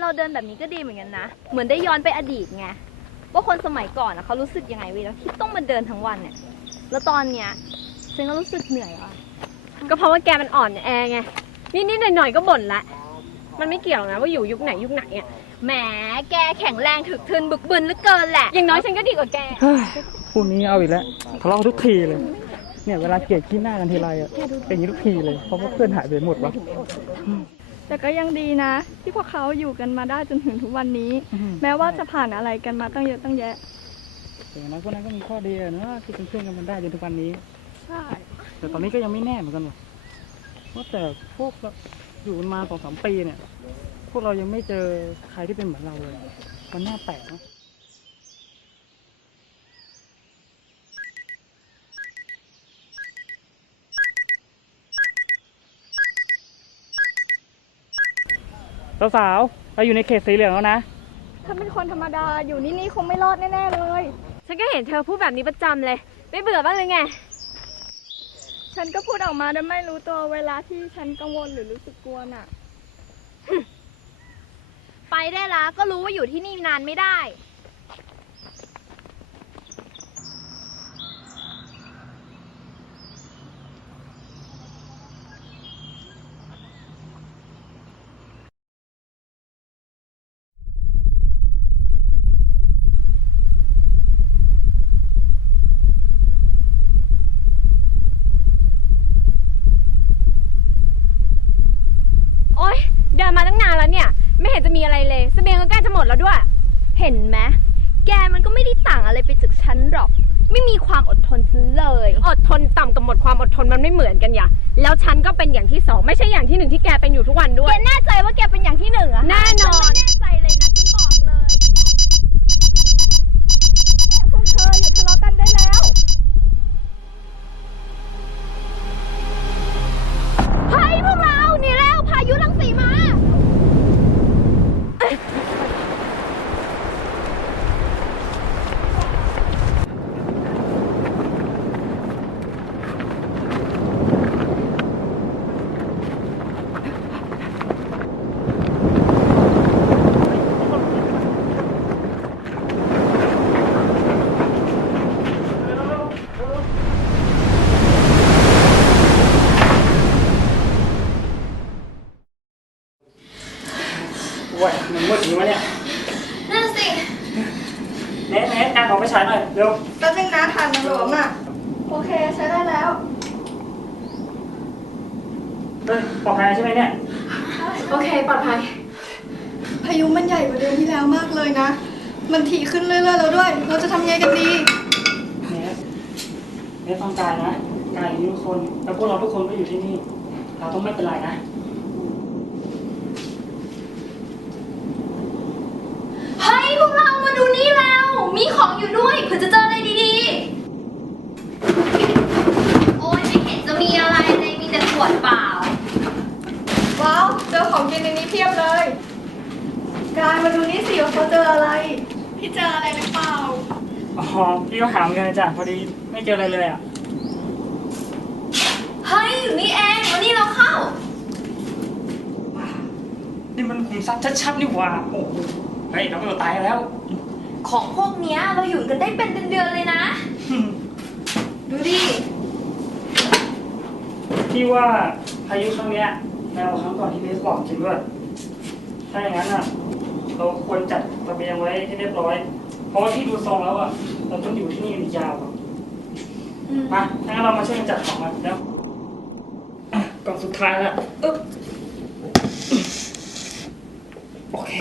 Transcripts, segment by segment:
เราเดินแบบนี้ก็ดีเหมือนกันนะ เหมือนได้ย้อนไปอดีตไง ว่าคนสมัยก่อนอะเขารู้สึกยังไงเวลาที่ต้องมาเดินทั้งวันเนี่ย แล้วตอนเนี้ยฉันก็รู้สึกเหนื่อยว่ะก็เพราะว่าแกมันอ่อนแอไง นิดๆหน่อยๆก็บ่นละ มันไม่เกี่ยวนะว่าอยู่ยุคไหนยุคไหนอะแหม แกแข็งแรงถึกทึนบึกบึนเหลือเกินแหละ อย่างน้อยฉันก็ดีกว่าแก เฮ้ยพวกนี้เอาอีกแล้วทะเลาะทุกทีเลย เนี่ยเวลาเกลียดขี้หน้ากันทีไรอะเป็นอย่างนี้ทุกทีเลย เพราะว่าเพื่อนหายไปหมดวะ แต่ก็ยังดีนะ ที่พวกเขาอยู่กันมาได้จนถึงทุกวันนี้ แม้ว่าจะผ่านอะไรกันมาตั้งเยอะตั้งแยะแต่อย่างนั้นพวกนั้นก็มีข้อดีอะเนอะที่เป็นเพื่อนกันมาได้จนทุกวันนี้ ใช่แต่ตอนนี้ก็ยังไม่แน่เหมือนกันหรอกว่าแต่พวกเราอยู่กันมาสองสามปีเนี่ย พวกเรายังไม่เจอใครที่เป็นเหมือนเราเลย มันน่าแปลกเนอะ สาวๆเราอยู่ในเขตสีเหลืองแล้วนะ ถ้าเป็นคนธรรมดาอยู่นี่นี่คงไม่รอดแน่ๆเลย ฉันก็เห็นเธอพูดแบบนี้ประจำเลย ไม่เบื่อบ้างเลยไง ฉันก็พูดออกมาโดยไม่รู้ตัวเวลาที่ฉันกังวลหรือรู้สึกกลัวน่ะ ไปได้ละก็รู้ว่าอยู่ที่นี่นานไม่ได้ โอ๊ย เดินมาตั้งนานแล้วเนี่ย ไม่เห็นจะมีอะไรเลยเสบียงก็ใกล้จะหมดแล้วด้วย เห็นไหมแกมันก็ไม่ได้ต่างอะไรไปจากฉันหรอก ไม่มีความอดทนซะเลยอดทนต่ำกับหมดความอดทนมันไม่เหมือนกันอย่าแล้วฉันก็เป็นอย่างที่สองไม่ใช่อย่างที่หนึ่งที่แกเป็นอยู่ทุกวันด้วแกย แน่ใจว่าแกเป็นอย่างที่หนึ่งอะฮะแน่นอน ฉัไม่แน่ใจเลยนะฉันบอกเลยเนี่ยพวกเธอหยุดทะเลาะกันได้แล้ว เฮ้ยพวกเราหนีแล้วพายุรังสีมา โอ้ยมันมืดจริงวะเนี่ย นั่นสิ เน็ตเน็ตงานของไปฉายหน่อยเร็วแป๊บนึงนะฐานมันหลวมอะ โอเคใช้ได้แล้ว เฮ้ยปลอดภัยใช่ไหมเนี่ย โอเคปลอดภัย พายุมันใหญ่กว่าเดือนที่แล้วมากเลยนะ มันถี่ขึ้นเรื่อยๆแล้วด้วย เราจะทำยังไงกันดี เน็ตเน็ตฟังกายนะ กายอยู่นี่ทุกคน แล้วพวกเราทุกคนก็อยู่ที่นี่ เราต้องไม่เป็นไรนะ เฮ้ยพวกเรามาดูนี่แล้ว มีของอยู่ด้วยเผื่อจะเจออะไรดีๆ โอ้ยไม่เห็นจะมีอะไรเลยมีแต่ขวดเปล่า ว้าว เจอของกิ นในนี้เพียบเลย กายมาดูนี่สิว่าเขาเจออะไร พี่เจออะไรหรือเปล่า อ๋อ พี่ก็หาเหมือนกันจ้ะพอดีไม่เจออะไรเลยอะ เฮ้ยอยู่นี่เองวันนี้เราเข้า นี่มันขุมทรัพย์ชัดๆนี่หว่า โอ้โหเฮ้ย เราไม่ตายแล้ว ของพวกเนี้ยเราอยู่กันได้เป็นเดือนๆเลยนะ ดูดิ พี่ว่าพายุครั้งเนี้ย แนวครั้งก่อนที่เบสบอกจริงด้วย ถ้าอย่างนั้นอะ เราควรจัดระเบียงไว้ให้เรียบร้อย เพราะว่าที่ดูทรงแล้วอะ เราต้องอยู่ที่นี่กันอีกยาวอะมาถ้างั้นเรามาช่วยกันจัดของกันแล้วอะกล่องสุดท้ายละอึ๊บโอเค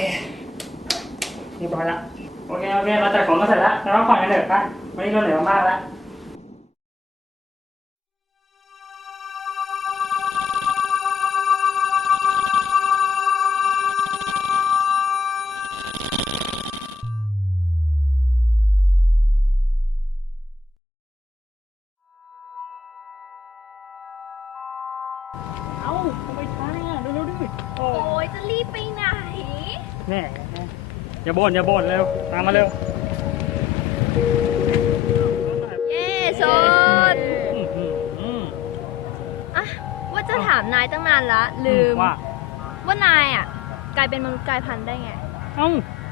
เรียบร้อยละโอเคโอเคเราจัดของกันเสร็จแล้วเราพักผ่อนกันเถอะไปวันนี้เราเหนื่อยมากแล้ว อย่าบ่นอย่าบ่นเร็ว ตามมาเร็ว เย้ชนอืมอืมอืมอะว่าจะถามนายตั้งนานละ ลืม ว่า ว่านายอะ กลายเป็นมนุษย์กลายพันธุ์ได้ไง เอ้า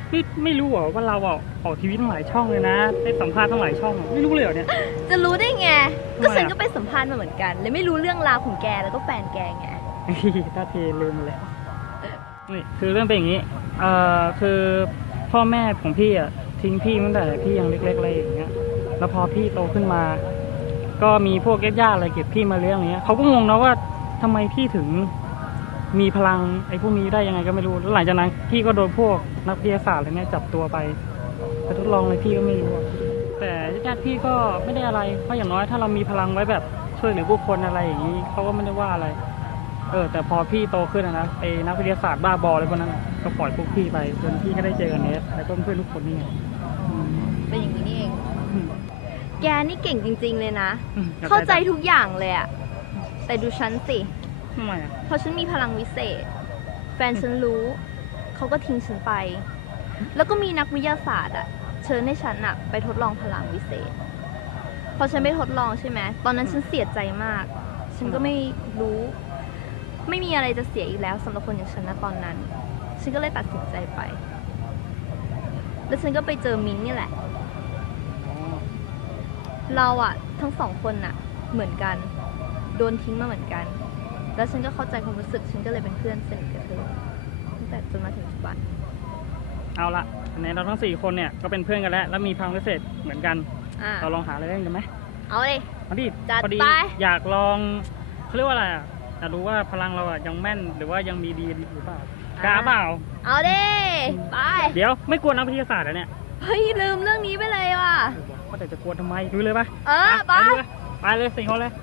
ไม่ไม่รู้เหรอว่าเราอะออกทีวีทั้งหลายช่องเลยนะได้สัมภาษณ์ทั้งหลายช่องอะไม่รู้เลยเหรอเนี่ย จะรู้ได้ไง ทำไมก็ฉันอะก็ไปสัมภาษณ์มาเหมือนกันเลยไม่รู้เรื่องราวของแกแล้วก็แฟนแกไง ถ้าเทลืมเลยนี่คือเรื่องเป็นอย่างนี้ เอ่อคือ พ่อแม่ของพี่อะทิ้งพี่ตั้งแต่พี่ยังเล็กๆอะไรอย่างเงี้ย แล้วพอพี่โตขึ้นมา ก็มีพวกญาติๆอะไรเก็บพี่มาเลี้ยงอย่างเงี้ยเขาก็งงนะว่าทำไมพี่ถึงมีพลังไอ้พวกนี้ได้ยังไงก็ไม่รู้แล้วหลังจากนั้นพี่ก็โดนพวกนักวิทยาศาสตร์อะไรเงี้ยจับตัวไปไปทดลองอะไรพี่ก็ไม่รู้ แต่ญาติๆพี่ก็ไม่ได้อะไรเพราะอย่างน้อยถ้าเรามีพลังไว้แบบช่วยเหลือผู้คนอะไรอย่างนี้เขาก็ไม่ได้ว่าอะไร เออ แต่พอพี่โตขึ้นนะไอ้นักวิทยาศาสตร์บ้าบออะไรพวกนั้น ก็ปล่อยพวกพี่ไปจนพี่ก็ได้เจอกับเนสแล้วก็เพื่อนทุกคนนี่ไงอืมเป็นอย่างนี้นี่เอง อืม แกนี่เก่งจริง ๆ เลยนะ อืมเข้าใจทุกอย่างเลยอะแต่ดูฉันสิ ทำไมอะเพราะฉันมีพลังวิเศษ แฟนฉันรู้ เขาก็ทิ้งฉันไป แล้วก็มีนักวิทยาศาสตร์อะเชิญให้ฉันอะไปทดลองพลังวิเศษ พอฉันไปทดลองใช่ไหม ตอนนั้นฉันเสียใจมาก ฉันก็ไม่รู้ ไม่มีอะไรจะเสียอีกแล้วสำหรับคนอย่างฉันนะตอนนั้น ฉันก็เลยตัดสินใจไป แล้วฉันก็ไปเจอมิ้นท์นี่แหละอ๋อเราอะทั้งสองคนน่ะเหมือนกัน โดนทิ้งมาเหมือนกัน แล้วฉันก็เข้าใจความรู้สึก ฉันก็เลยเป็นเพื่อนสนิทกับเธอตั้งแต่จนมาถึงปัจจุบัน เอาละในเราทั้งสี่คนเนี่ยก็เป็นเพื่อนกันแล้ว แล้วมีพลังพิเศษเหมือนกัน อ่าเราลองหาอะไรเล่นกันไหมเอาเลย มาดิจัดพอดีไป อยากลองเขาเรียกว่าอะไรอะ อยากรู้ว่าพลังเราอะยังแม่นหรือว่ายังมีดีหรือเปล่ากล้าเปล่า เอาเด้ไปเดี๋ยวไม่กลัวนักวิทยาศาสตร์เหรอเนี่ยเฮ้ยลืมเรื่องนี้ไปเลยว่ะว่าแต่จะกลัวทำไมดูเลยปะเออไปดูเลยไปเลยสี่คนเลย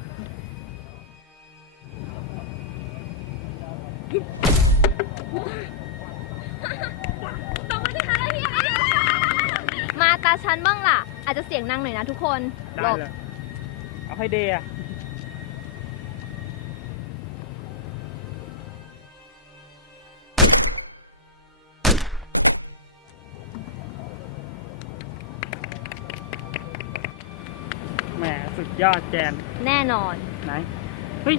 มาตาฉันบ้างล่ะ อาจจะเสียงดังหน่อยนะทุกคนหลได้บเลยเอาให้เดย์อะ สุดยอดแจนแน่นอน ไหน เฮ้ย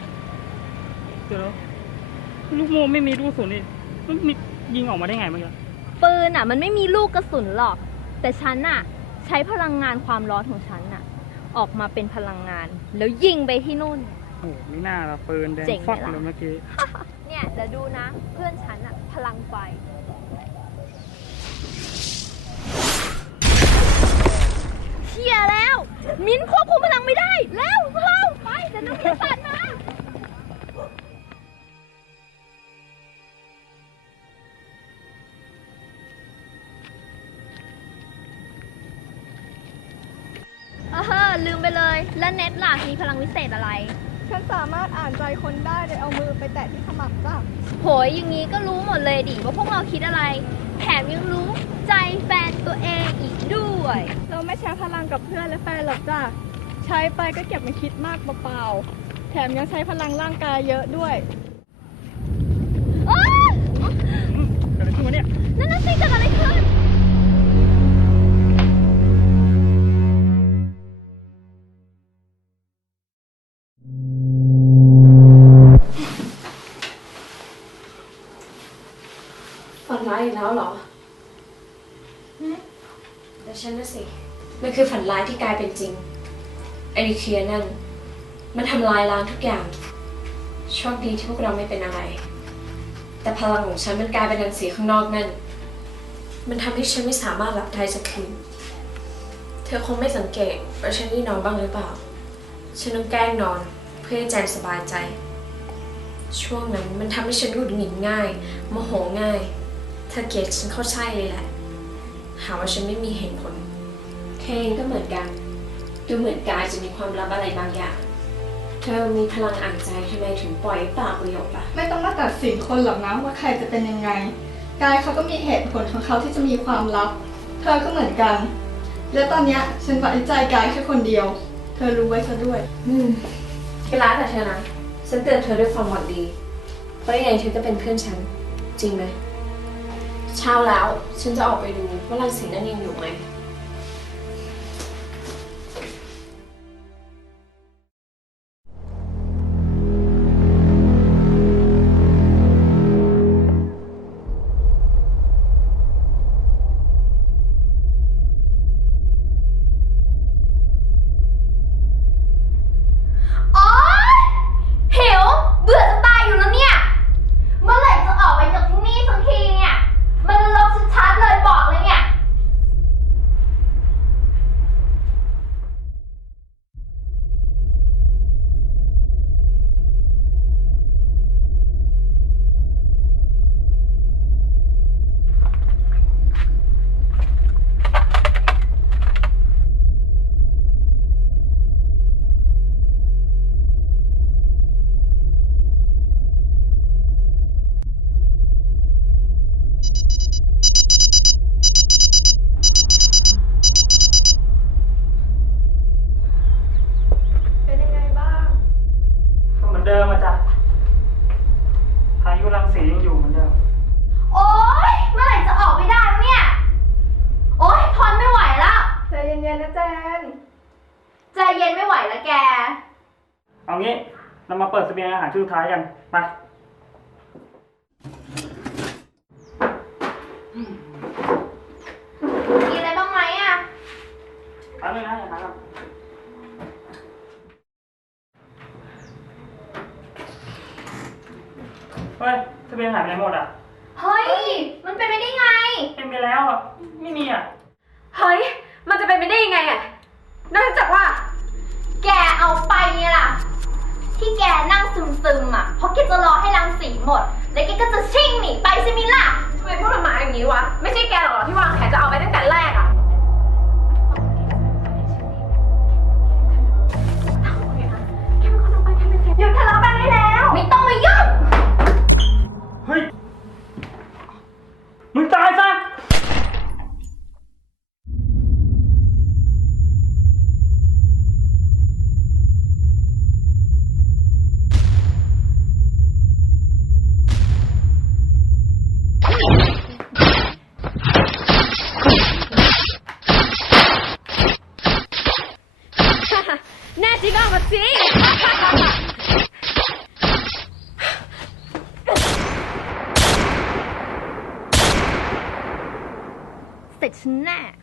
เดี๋ยวนะลูกโมไม่มีลูกกระสุนนี่มันมียิงออกมาได้ไงเมื่อกี้ปืนอะ มันไม่มีลูกกระสุนหรอก แต่ฉันอะ ใช้พลังงานความร้อนของฉันอะ ออกมาเป็นพลังงาน แล้วยิงไปที่นู่น โอ้โหไม่น่าละปืนแดงเจ๋งไหมฟักล่ะ เลยเมื่อกี้ เนี่ยเดี๋ยวดูนะ เพื่อนฉันอะพลังไฟ เชียแล้ว มิ้นควบคุมพลังไม่ได้ แล้วเราไปเดี๋ยวนักวิทยาศาสตร์มาเออลืมไปเลย แล้วเน็ตล่ะมีพลังวิเศษอะไร ฉันสามารถอ่านใจคนได้โดยเอามือไปแตะที่ขมับจ้ะโหยอย่างนี้ก็รู้หมดเลยดิว่าพวกเราคิดอะไร แถมยังรู้ใจแฟนตัวเองอีกด้วย เราไม่ใช้พลังกับเพื่อนและแฟนหรอกจ้ะ ใช้ไปก็เก็บมาคิดมากเปล่าๆ แถมยังใช้พลังร่างกายเยอะด้วยอ้าวอืมเกิดอะไรขึ้นวะเนี่ย นั่นน่ะสิเกิดอะไรขึ้นฝัน ริเคียนั่น มันทำลายล้างทุกอย่าง โชคดีที่พวกเราไม่เป็นอะไร แต่พลังของฉันมันกลายเป็นรังสีข้างนอกนั่น มันทำให้ฉันไม่สามารถหลับได้สักคืนเธอคงไม่สังเกตว่าฉันได้นอนบ้างหรือเปล่า ฉันต้องแกล้งนอนเพื่อให้แจนสบายใจ ช่วงนั้นมันทำให้ฉันหงุดหงิดง่ายโมโหง่าย เธอเกลียดฉันเข้าใช่เลยแหละ หาว่าฉันไม่มีเหตุผลเคนก็เหมือนกัน ดูเหมือนกายจะมีความลับอะไรบางอย่าง เธอมีพลังอ่านใจทำไมถึงปล่อยให้ปากประโยคล่ะ ไม่ต้องมาตัดสินคนหรอกนะว่าใครจะเป็นยังไง กายเขาก็มีเหตุผลของเขาที่จะมีความลับ เธอก็เหมือนกัน และตอนเนี้ยฉันไว้ใจกายแค่คนเดียว เธอรู้ไว้ซะด้วย อืมก็ร้ายแต่เธอนะ ฉันเตือนเธอด้วยความหวังดี เพราะยังไงเธอก็เป็นเพื่อนฉัน จริงไหมเช้าแล้ว ฉันจะออกไปดูว่ารังสีนั่นยังอยู่ไหม เปิดเสบียงอาหารชุดสุดท้ายกันไปมีอะไรบ้างไหมอะ แป๊บนึงนะอย่าครับเฮ้ยเสบียงหายไปไหนหมดอะเฮ้ย มันเป็นไปได้ไง เต็มไปแล้วอะไม่มีอะเฮ้ย มันจะเป็นไปได้ยังไงอะนอกจากว่า แกเอาไปเนี่ยล่ะ ที่แกนั่งซึมๆอะเพราะแกจะรอให้รังสีหมด แล้วแกก็จะชิ่งหนีไปใช่ เ